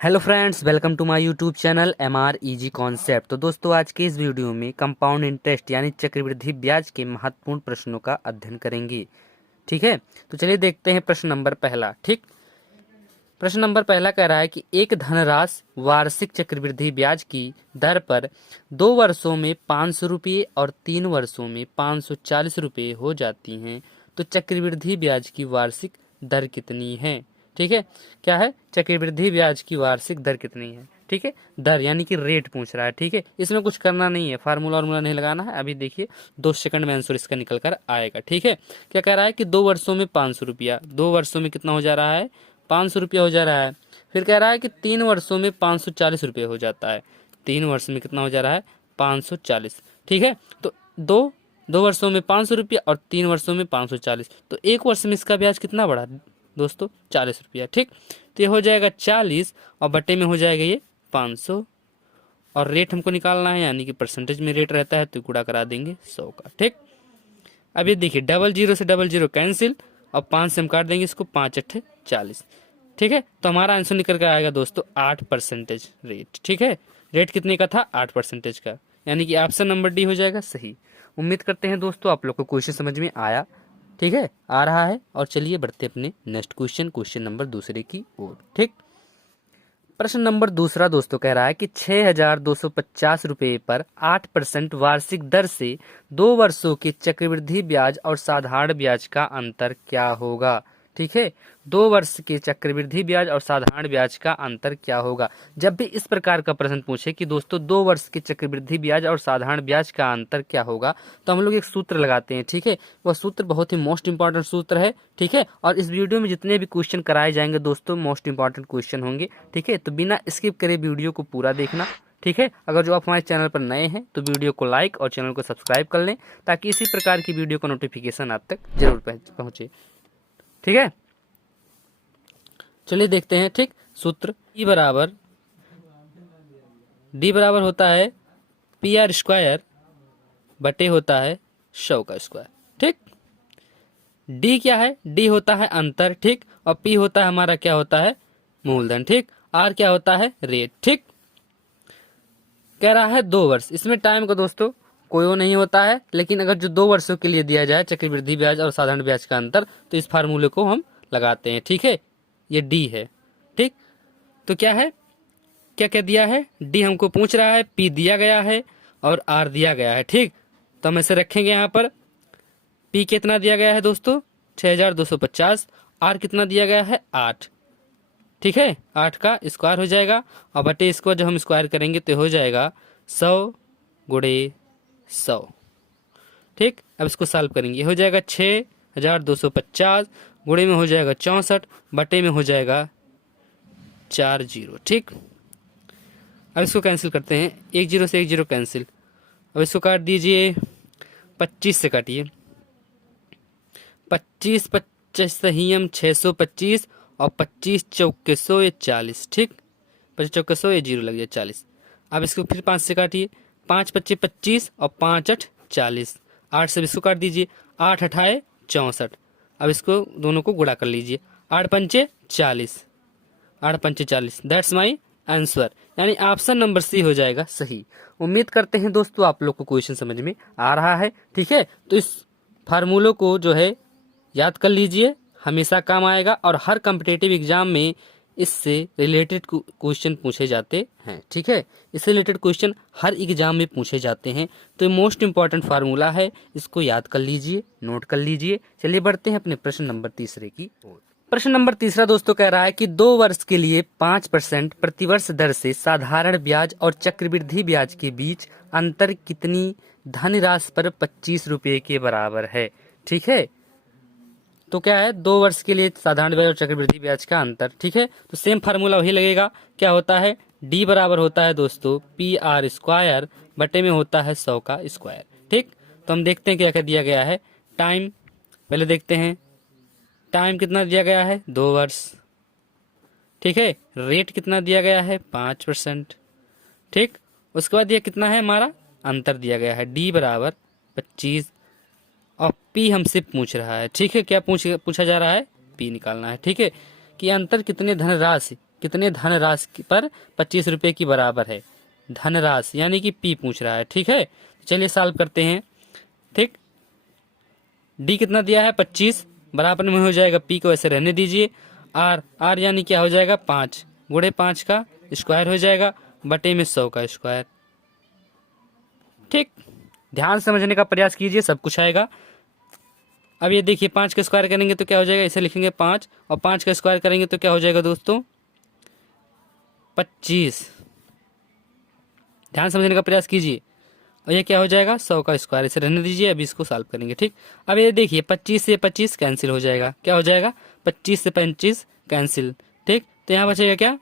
Hello friends, welcome to my YouTube channel MR easy concept. तो दोस्तों, आज के इस वीडियो में कंपाउंड इंटरेस्ट यानी चक्रवृद्धि ब्याज के महत्वपूर्ण प्रश्नों का अध्ययन करेंगे। ठीक है, तो चलिए देखते हैं प्रश्न नंबर पहला। ठीक, प्रश्न नंबर पहला कह रहा है कि एक धनराशि वार्षिक चक्रवृद्धि ब्याज की दर पर 2 वर्षों में 500 रुपये और 3 वर्षों में 540 रुपये हो जाती हैं, तो चक्रवृद्धि ब्याज की वार्षिक दर कितनी है। ठीक है, क्या है, चक्रवृद्धि ब्याज की वार्षिक दर कितनी है। ठीक है, दर यानी कि रेट पूछ रहा है। ठीक है, इसमें कुछ करना नहीं है, फार्मूला नहीं लगाना है। अभी देखिए 2 सेकंड में आंसर इसका निकल कर आएगा। ठीक है, क्या कह रहा है कि 2 वर्षों में 500 रुपया, 2 वर्षों में कितना हो जा रहा है, 500 रुपया हो जा रहा है। फिर कह रहा है कि 3 वर्षों में 540 रुपये हो जाता है। 3 वर्ष में कितना हो जा रहा है, 540। ठीक है, तो दो वर्षों में 500 रुपया और 3 वर्षों में 540, तो एक वर्ष में इसका ब्याज कितना बढ़ा दोस्तों, 40 रुपया। ठीक, तो ये हो जाएगा 40 और बटे में हो जाएगा ये 500, और रेट हमको निकालना है यानी कि परसेंटेज में रेट रहता है तो गुणा करा देंगे 100 का। ठीक, अब ये देखिए 00 से 00 कैंसिल और 5 से हम काट देंगे इसको, 5 8 40। ठीक है, तो हमारा आंसर निकल कर आएगा दोस्तों 8% रेट। ठीक है, रेट कितने का था, 8% का, यानी कि ऑप्शन नंबर डी हो जाएगा सही। उम्मीद करते हैं दोस्तों आप लोग को क्वेश्चन समझ में आया। ठीक है, आ रहा है। और चलिए बढ़ते अपने नेक्स्ट क्वेश्चन नंबर दूसरे की ओर। ठीक, प्रश्न नंबर दूसरा दोस्तों कह रहा है कि 6,250 रुपये पर 8% वार्षिक दर से 2 वर्षों के चक्रवृद्धि ब्याज और साधारण ब्याज का अंतर क्या होगा। ठीक है, 2 वर्ष के चक्रवृद्धि ब्याज और साधारण ब्याज का अंतर क्या होगा। जब भी इस प्रकार का प्रश्न पूछे कि दोस्तों 2 वर्ष के चक्रवृद्धि ब्याज और साधारण ब्याज का अंतर क्या होगा, तो हम लोग एक सूत्र लगाते हैं। ठीक है, वह सूत्र बहुत ही मोस्ट इंपॉर्टेंट सूत्र है। ठीक है, और इस वीडियो में जितने भी क्वेश्चन कराए जाएंगे दोस्तों, मोस्ट इंपॉर्टेंट क्वेश्चन होंगे। ठीक है, तो बिना स्किप करे वीडियो को पूरा देखना। ठीक है, अगर जो आप हमारे चैनल पर नए हैं तो वीडियो को लाइक और चैनल को सब्सक्राइब कर लें, ताकि इसी प्रकार की वीडियो का नोटिफिकेशन आप तक जरूर पहुंचे। ठीक है, चलिए देखते हैं। ठीक, सूत्र डी बराबर होता है PR² बटे होता है 100 का स्क्वायर। ठीक, डी क्या है, डी होता है अंतर। ठीक, और पी होता है हमारा क्या होता है, मूलधन। ठीक, आर क्या होता है, रेट। ठीक, कह रहा है 2 वर्ष, इसमें टाइम का दोस्तों कोई वो नहीं होता है, लेकिन अगर जो 2 वर्षों के लिए दिया जाए चक्रवृद्धि ब्याज और साधारण ब्याज का अंतर, तो इस फार्मूले को हम लगाते हैं। ठीक है, ये डी है। ठीक, तो क्या है, क्या क्या दिया है, डी हमको पूछ रहा है, पी दिया गया है और आर दिया गया है। ठीक, तो हम ऐसे रखेंगे यहाँ पर, पी कितना दिया गया है दोस्तों, 6,250, आर कितना दिया गया है, 8। ठीक है, 8 का स्क्वायर हो जाएगा, और बटे इसको जब हम स्क्वायर करेंगे तो हो जाएगा 100 गुणे 100। ठीक, अब इसको सॉल्व करेंगे, हो जाएगा 6,250 गुणे में हो जाएगा 64, बटे में हो जाएगा 40। ठीक, अब इसको कैंसिल करते हैं, 1 0 से 1 0 कैंसिल। अब इसको काट दीजिए, 25 से काटिए, 25 25 सहीयम 625 और 25 चौके 100 ये 40। ठीक, 25 चौके 100 ये 0 लग जाए 40। अब इसको फिर 5 से काटिए, 5 25 25 और 5 8 40। 8 से इसको काट दीजिए, 8 8 64। अब इसको दोनों को गुणा कर लीजिए, 8 पंचे 40, 8 पंचे 40, दैट्स माई आंसर, यानी ऑप्शन नंबर सी हो जाएगा सही। उम्मीद करते हैं दोस्तों आप लोग को क्वेश्चन समझ में आ रहा है। ठीक है, तो इस फार्मूलों को जो है याद कर लीजिए, हमेशा काम आएगा, और हर कॉम्पिटिटिव एग्जाम में इससे रिलेटेड क्वेश्चन पूछे जाते हैं। ठीक है, इससे रिलेटेड क्वेश्चन हर एग्जाम में पूछे जाते हैं, तो ये मोस्ट इंपॉर्टेंट फार्मूला है, इसको याद कर लीजिए, नोट कर लीजिए। चलिए बढ़ते हैं अपने प्रश्न नंबर तीसरे की ओर। प्रश्न नंबर तीसरा दोस्तों कह रहा है कि 2 वर्ष के लिए 5% प्रतिवर्ष दर से साधारण ब्याज और चक्रवृद्धि ब्याज के बीच अंतर कितनी धनराशि पर 25 रुपये के बराबर है। ठीक है, तो क्या है, 2 वर्ष के लिए साधारण ब्याज और चक्रवृद्धि ब्याज का अंतर। ठीक है, तो सेम फार्मूला वही लगेगा, क्या होता है, डी बराबर होता है दोस्तों PR² बटे में होता है 100 का स्क्वायर। ठीक, तो हम देखते हैं क्या क्या दिया गया है। टाइम पहले देखते हैं, टाइम कितना दिया गया है, 2 वर्ष। ठीक है, रेट कितना दिया गया है, 5%। ठीक, उसके बाद ये कितना है, हमारा अंतर दिया गया है, डी बराबर 25, और पी हमसे पूछ रहा है। ठीक है, क्या पूछा जा रहा है, पी निकालना है। ठीक है, कि अंतर कितने धनराशि कितने धनराशि पर 25 रुपये की बराबर है। धनराशि यानी कि पी पूछ रहा है। ठीक है, चलिए सॉल्व करते हैं। ठीक, डी कितना दिया है 25, बराबर में हो जाएगा पी को ऐसे रहने दीजिए। आर, आर यानी क्या हो जाएगा 5 गुणे 5 का स्क्वायर हो जाएगा बटे में 100 का स्क्वायर। ठीक, ध्यान समझने का प्रयास कीजिए, सब कुछ आएगा। अब ये देखिए 5 का स्क्वायर करेंगे तो क्या हो जाएगा, इसे लिखेंगे 5 और 5 का स्क्वायर करेंगे तो क्या हो जाएगा दोस्तों 25। ध्यान समझने का प्रयास कीजिए। और ये क्या हो जाएगा 100 का स्क्वायर, इसे रहने दीजिए, अभी इसको सॉल्व करेंगे। ठीक, अब ये देखिए 25 से 25 कैंसिल हो जाएगा, क्या हो जाएगा 25 से 25 कैंसिल। ठीक, तो यहाँ बचेगा क्या,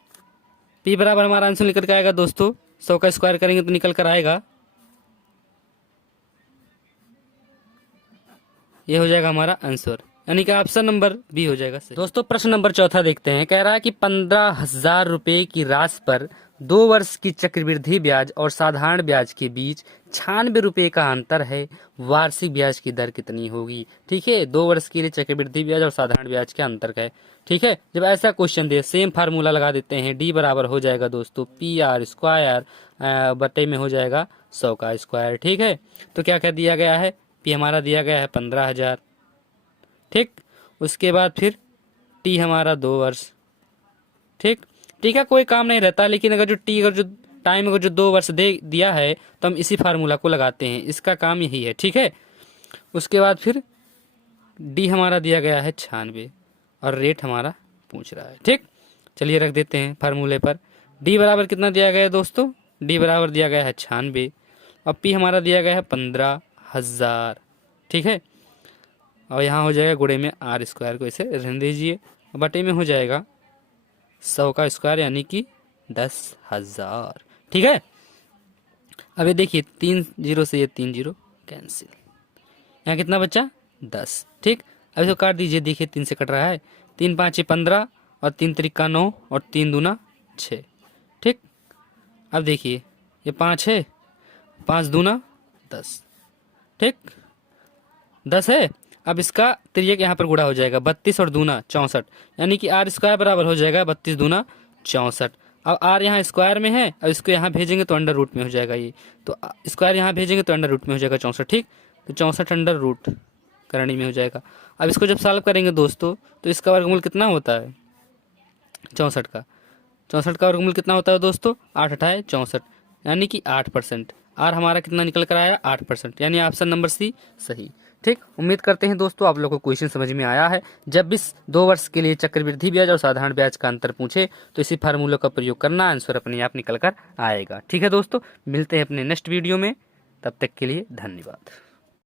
पी बराबर हमारा आंसर निकल कर आएगा दोस्तों, 100 का स्क्वायर करेंगे तो निकल कर आएगा, ये हो जाएगा हमारा आंसर, यानी कि ऑप्शन नंबर बी हो जाएगा सही। दोस्तों प्रश्न नंबर चौथा देखते हैं। कह रहा है कि 15,000 रुपए की राशि पर 2 वर्ष की चक्रवृद्धि ब्याज और साधारण ब्याज के बीच 96 रुपए का अंतर है, वार्षिक ब्याज की दर कितनी होगी। ठीक है, 2 वर्ष के लिए चक्रवृद्धि ब्याज और साधारण ब्याज के अंतर का है। ठीक है, जब ऐसा क्वेश्चन दे सेम फार्मूला लगा देते हैं। डी बराबर हो जाएगा दोस्तों पी आर स्क्वायर बटे में हो जाएगा 100 का स्क्वायर। ठीक है, तो क्या क्या दिया गया है, पी हमारा दिया गया है 15,000। ठीक, उसके बाद फिर टी हमारा 2 वर्ष। ठीक, टी का कोई काम नहीं रहता, लेकिन अगर जो टाइम अगर जो 2 वर्ष दे दिया है तो हम इसी फार्मूला को लगाते हैं, इसका काम यही है। ठीक है, उसके बाद फिर डी हमारा दिया गया है 96 और रेट हमारा पूछ रहा है। ठीक, चलिए रख देते हैं फार्मूले पर। डी बराबर कितना दिया गया है दोस्तों, डी बराबर दिया गया है 96 और पी हमारा दिया गया है 15,000। ठीक है, और यहाँ हो जाएगा गुणे में आर स्क्वायर को इसे रहने दीजिए, बटे में हो जाएगा 100 का स्क्वायर यानी कि 10,000। ठीक है, अब ये देखिए 3 जीरो से ये 3 जीरो कैंसिल, यहाँ कितना बचा 10। ठीक, अब इसको काट दीजिए, देखिए 3 से कट रहा है, 3 5 15 और 3 त्रिका 9 और 3 दूना 6। ठीक, अब देखिए ये 5 है, 5 दूना 10। ठीक, 10 है, अब इसका तिर्यक यहाँ पर गुणा हो जाएगा 32 और दूना 64, यानी कि आर स्क्वायर बराबर हो जाएगा 32 दूना 64। अब आर यहाँ स्क्वायर में है, अब इसको यहाँ भेजेंगे तो अंडर रूट में हो जाएगा ये, तो स्क्वायर यहाँ भेजेंगे तो अंडर रूट में हो जाएगा 64। ठीक, तो 64 अंडर रूट करणी में हो जाएगा। अब इसको जब सॉल्व करेंगे दोस्तों तो इसका वर्गमूल कितना होता है 64 का, 64 का वर्गमूल कितना होता है दोस्तों 8 8 64, यानी कि 8%। आर हमारा कितना निकल कर आया 8%, यानी ऑप्शन नंबर सी सही। ठीक, उम्मीद करते हैं दोस्तों आप लोगों को क्वेश्चन समझ में आया है। जब भी 2 वर्ष के लिए चक्रवृद्धि ब्याज और साधारण ब्याज का अंतर पूछे तो इसी फार्मूले का प्रयोग करना, आंसर अपने आप निकल कर आएगा। ठीक है दोस्तों, मिलते हैं अपने नेक्स्ट वीडियो में, तब तक के लिए धन्यवाद।